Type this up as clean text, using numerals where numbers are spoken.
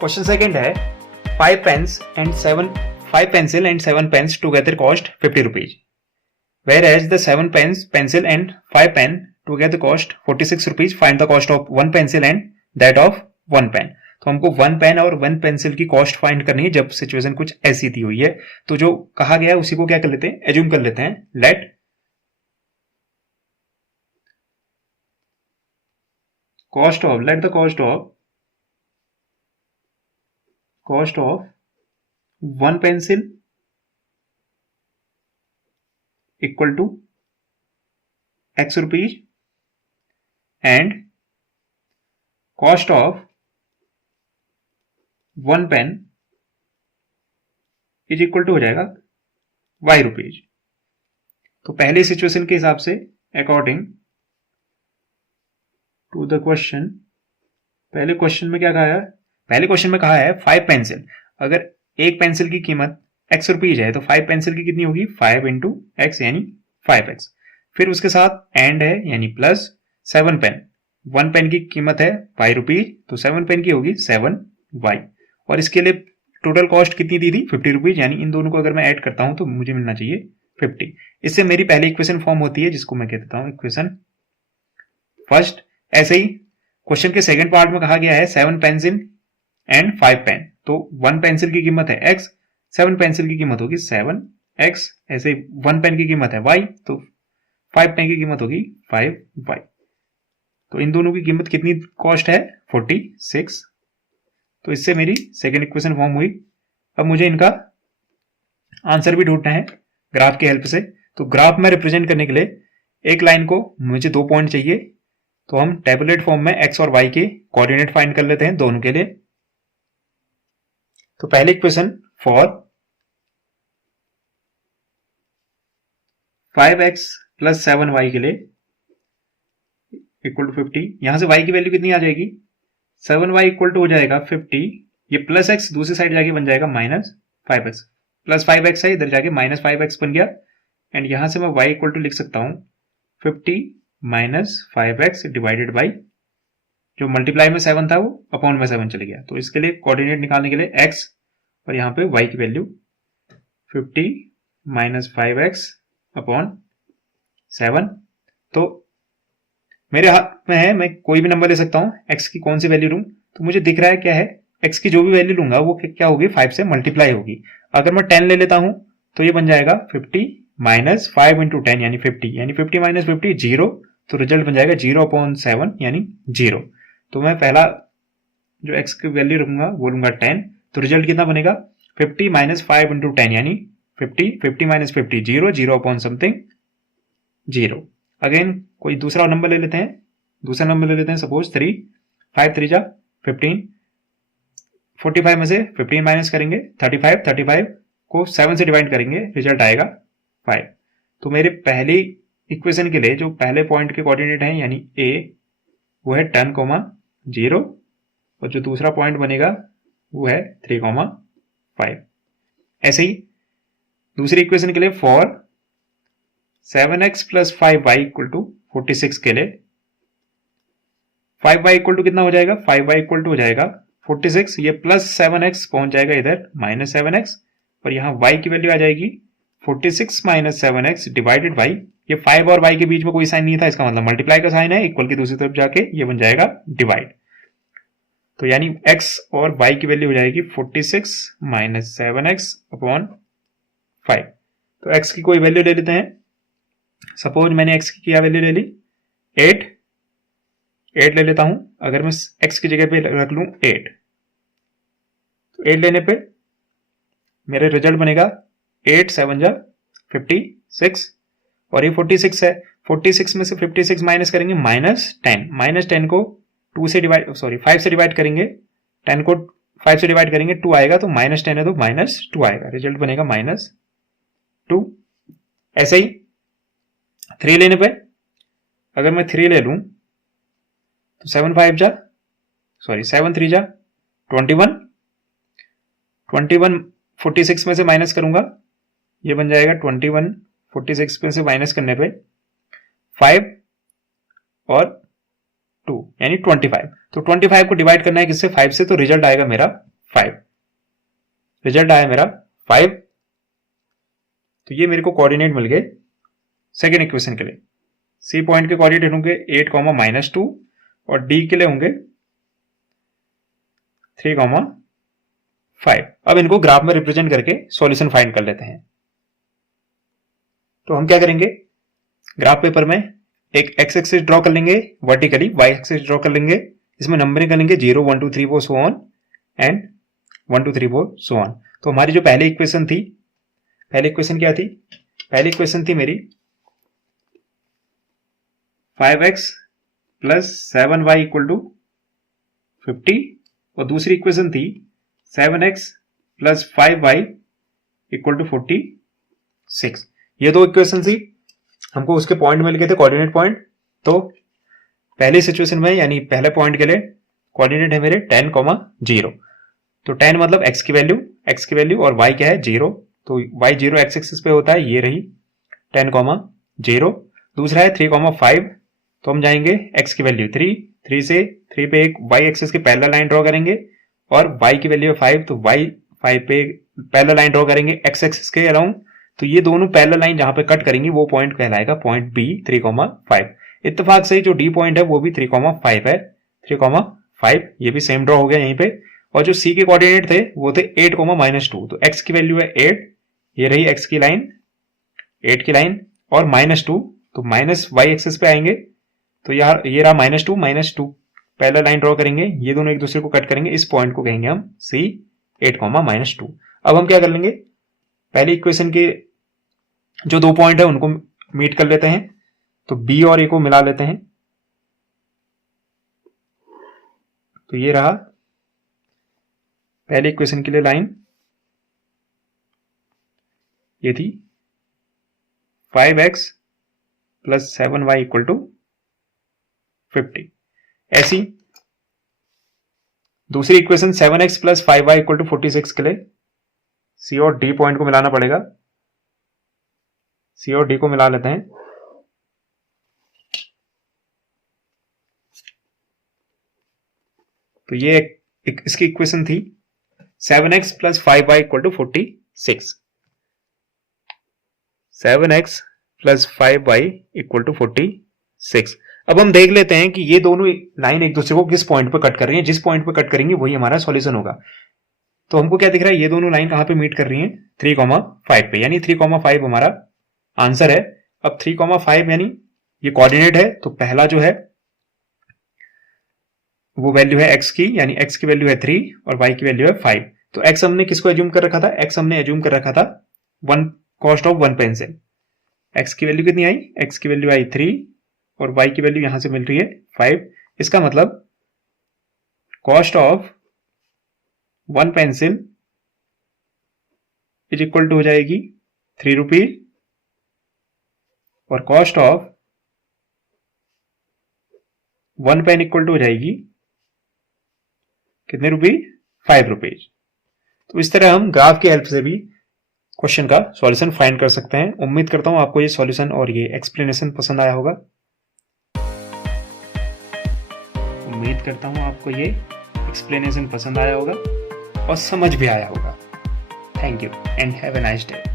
Question second है 5 pencil and 7 pens together cost 50 rupees, whereas the 7 pencil and 5 pen together cost 46 rupees. Find the cost of 1 pencil and that of 1 pen. तो हमको 1 pen और 1 pencil की cost find करनी है जब situation कुछ ऐसी दी हुई है। तो जो कहा गया है उसी को क्या कर लेते हैं, एज्यूम कर लेते हैं। Let the cost of 1 pencil equal to x rupees and cost of 1 pen is equal to हो जाएगा y रुपीज। तो पहले सिचुएशन के हिसाब से अकॉर्डिंग टू द क्वेश्चन, पहले क्वेश्चन में क्या कहा है, पहले क्वेश्चन में कहा है 5 पेंसिल, अगर एक पेंसिल की कीमत x रुपीज है तो 5 पेंसिल की कितनी होगी, 5 इंटू एक्स यानी 5x। फिर उसके साथ एंड है यानी प्लस 7 पेन, 1 पेन की कीमत है y रुपीज तो 7 पेन की होगी 7y, और इसके लिए टोटल कॉस्ट कितनी दी थी, 50 रुपीज। यानी इन दोनों को अगर मैं ऐड करता हूं तो मुझे मिलना चाहिए 50। इससे मेरी पहली इक्वेशन फॉर्म होती है जिसको मैं कह देता हूं इक्वेशन फर्स्ट। ऐसे ही क्वेश्चन के सेकंड पार्ट में कहा गया है 7 पेंसिल एंड 5 पेन, तो 1 पेंसिल की कीमत है x, 7 पेंसिल की कीमत होगी 7x, ऐसे 1 पेन की कीमत है y तो 5 पेन की कीमत होगी 5y। तो इन दोनों की कीमत कितनी कॉस्ट है, 46। तो इससे मेरी सेकंड इक्वेशन फॉर्म हुई। अब मुझे इनका आंसर भी ढूंढना है ग्राफ की हेल्प से। तो ग्राफ में रिप्रेजेंट करने के लिए एक लाइन को मुझे 2 पॉइंट चाहिए, तो हम टेबुलेट फॉर्म में x और y के कोऑर्डिनेट फाइंड कर लेते हैं दोनों के लिए। तो पहली equation for 5x plus 7y के लिए इक्वल टू 50, यहां से y की वैल्यू कितनी आ जाएगी, 7y इक्वल टू हो जाएगा 50, ये प्लस x दूसरी साइड जाके बन जाएगा माइनस 5x, प्लस 5x है इधर जाके माइनस 5x बन गया। एंड यहां से मैं y इक्वल टू लिख सकता हूं 50 माइनस 5x डिवाइडेड बाई, जो मल्टीप्लाई में 7 था वो अपॉन में 7 चले गया। तो इसके लिए कोऑर्डिनेट निकालने के लिए x और यहाँ पे y की वैल्यू 50 माइनस 5x अपॉन 7। तो मेरे हाथ में है, मैं कोई भी नंबर ले सकता हूं, x की कौन सी वैल्यू लूं। तो मुझे दिख रहा है क्या है, x की जो भी वैल्यू लूंगा वो क्या होगी, 5 से मल्टीप्लाई होगी। अगर मैं 10 ले लेता हूं तो ये बन जाएगा 50 माइनस 5 इंटू 10 यानी 50, यानी 50 माइनस 50 0, तो रिजल्ट बन जाएगा 0 अपॉन 7 यानी 0। तो मैं पहला जो x की वैल्यू रखूंगा वो लूंगा 10, तो रिजल्ट कितना बनेगा 50 माइनस 5 इंटू 10 यानी 50, 50 माइनस 50 0, 0 अपॉन समथिंग 0। अगेन कोई दूसरा नंबर ले लेते हैं, दूसरा नंबर ले लेते हैं सपोज 3, 5 3 जा 15, 45 में से 15 माइनस करेंगे 35, 35 को 7 से डिवाइड करेंगे रिजल्ट आएगा 5। तो मेरे पहली इक्वेशन के लिए जो पहले पॉइंट के कोऑर्डिनेट हैं यानी a वो है 10, 0, और जो दूसरा पॉइंट बनेगा वो है 3, 5। ऐसे ही दूसरी इक्वेशन के लिए for 7x plus 5y equal to 46 के लिए 5y इक्वल टू कितना हो जाएगा, 5y इक्वल टू हो जाएगा 46, ये प्लस 7x पहुंच जाएगा इधर माइनस 7x, और यहाँ y की वैल्यू आ जाएगी 46 माइनस 7x डिवाइडेड बाई, ये 5 और y के बीच में कोई साइन नहीं था, इसका मतलब मल्टीप्लाई का साइन है, इक्वल की दूसरी तरफ जाके ये बन जाएगा डिवाइड। तो यानी x और y की वैल्यू हो जाएगी 46 माइनस 7x अपॉन 5। तो x की कोई वैल्यू ले लेते हैं, सपोज मैंने x की क्या वैल्यू ले ली, 8 ले लेता हूं। अगर मैं x की जगह पे रख लूं 8, तो 8 लेने पे मेरे रिजल्ट बनेगा 8 7 जा 56, और ये 46 है, 46 में से 56 माइनस करेंगे माइनस 10, माइनस 10 को 5 से डिवाइड करेंगे, 10 को 5 से डिवाइड करेंगे 2 आएगा, तो माइनस 10 है तो माइनस 2 आएगा, रिजल्ट बनेगा माइनस 2। ऐसे ही 3 लेने पे अगर मैं 3 ले लूं तो 7 3 जा 21, 46 में से माइनस करूंगा, ये बन जाएगा 21, 46 में से माइनस करने पे 5 और 2 यानी 25। तो 25 को डिवाइड करना है किससे, 5 से, तो रिजल्ट आएगा मेरा 5। रिजल्ट आया मेरा 5। तो ये मेरे को कोऑर्डिनेट मिल गए सेकेंड इक्वेशन के लिए। सी पॉइंट के कोऑर्डिनेट होंगे 8, -2 और डी के लिए होंगे 3, 5। अब इनको ग्राफ में रिप्रेजेंट करके सॉल्यूशन फाइंड कर लेते हैं। तो हम क्या करेंगे, ग्राफ पेपर में एक एक्स एक्सिस ड्रॉ कर लेंगे, वर्टिकली वाई एक्सिस ड्रॉ कर लेंगे, इसमें नंबरिंग कर लेंगे 0, 1, 2, 3, 4 so on and 1, 2, 3, 4 so on. तो हमारी जो पहली इक्वेशन थी, पहली इक्वेशन क्या थी, पहली इक्वेशन थी मेरी 5x plus 7y equal to 50 और दूसरी इक्वेशन थी 7x plus 5y equal to 46। ये दो इक्वेशन थी, हमको उसके पॉइंट मिल गए थे, कोऑर्डिनेट पॉइंट। तो पहली सिचुएशन में यानी पहले पॉइंट के लिए कोऑर्डिनेट है मेरे 10, 0। तो 10 मतलब x की वैल्यू और y क्या है 0। तो y 0 x एक्सिस पे होता है, ये रही 10, 0। दूसरा है 3, 5। तो हम जाएंगे x की वैल्यू 3 से 3 पे एक y एक्सिस के पैरेलल लाइन ड्रॉ करेंगे और y की वैल्यू है 5, तो y 5 पे पैरेलल लाइन ड्रॉ करेंगे x एक्सिस के अराउंड। तो ये दोनों पैरेलल लाइन जहां पे कट करेंगी वो पॉइंट कहलाएगा पॉइंट B 3, 5। इत्तेफाक से जो D पॉइंट है वो भी 3, 5 है, 3, 5। ये भी सेम ड्रॉ हो गया यहीं पे। और जो C के कोऑर्डिनेट थे वो थे 8, -2। तो x की वैल्यू है 8, ये रही x की लाइन, 8 की लाइन और -2, तो माइनस y एक्सिस पे आएंगे। तो यार ये रहा -2 पैरेलल लाइन ड्रॉ करेंगे, ये दोनों एक दूसरे को कट करेंगे, इस पॉइंट को कहेंगे हम C 8, -2। अब हम क्या कर लेंगे, पहली इक्वेशन के जो दो पॉइंट है उनको मीट कर लेते हैं। तो B और A को मिला लेते हैं। तो ये रहा पहली इक्वेशन के लिए लाइन, ये थी 5x plus 7y equal to 50। ऐसी दूसरी equation 7x plus 5y equal to 46 के लिए C और D पॉइंट को मिलाना पड़ेगा। C और D को मिला लेते हैं। तो ये इसकी इक्वेशन थी 7x plus 5y equal to 46। 7x plus 5y equal to 46। अब हम देख लेते हैं कि ये दोनों लाइन एक दूसरे को किस पॉइंट पर कट कर रही है। जिस पॉइंट पर कट करेंगे वही हमारा सॉल्यूशन होगा। तो हमको क्या दिख रहा है, ये दोनों लाइन कहां पे मीट कर रही हैं 3, 5 पे, यानी 3, 5 हमारा आंसर है। अब 3, 5 यानी ये कोऑर्डिनेट है, तो पहला जो है वो वैल्यू है x की, यानी x की वैल्यू है 3 और y की वैल्यू है 5। तो x हमने किसको एज्यूम कर रखा था, x हमने एज्यूम कर रखा था कॉस्ट ऑफ 1 पेंसिल। x की वैल्यू कितनी आई, x की वैल्यू आई 3 और y की वैल्यू यहां से मिल रही है 5। इसका मतलब cost of 1 pencil is equal to हो जाएगी 3 रुपी और cost of 1 pen equal to हो जाएगी कितने रुपी, 5 रुपीज। तो इस तरह हम ग्राफ की हेल्प से भी क्वेश्चन का सॉल्यूशन फाइंड कर सकते हैं। उम्मीद करता हूं आपको ये सॉल्यूशन और ये एक्सप्लेनेशन पसंद आया होगा। उम्मीद करता हूं आपको ये एक्सप्लेनेशन पसंद आया होगा और समझ भी आया होगा। Thank you and have a nice day.